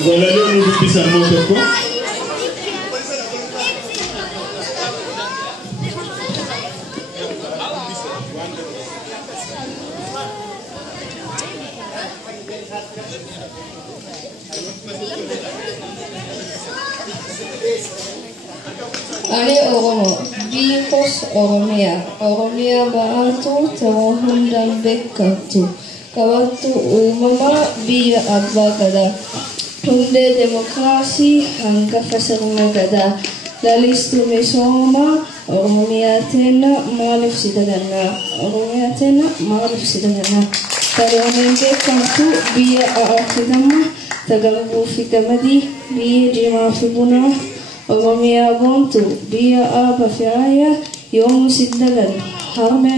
Voilà le nous spécialement sur quoi? Ani Oromo, Bikos Oromia Baatu, Tawahundan Bekatu, Kawatu Umama, Bia Abagada, Tunde Demokrasi, Hangga Fasarunagada, Lalistu Mesoma, Oromia Tena, Malif Sidagana, Oromia Tena, Malif Sidagana, Taruanenge Kantu, Bia Aakidama, Tagambu Fitamadi, Bia Jima Fibuna, Oromia Bontu, Bia Aba Fiaya, Yom Siddagan, Harme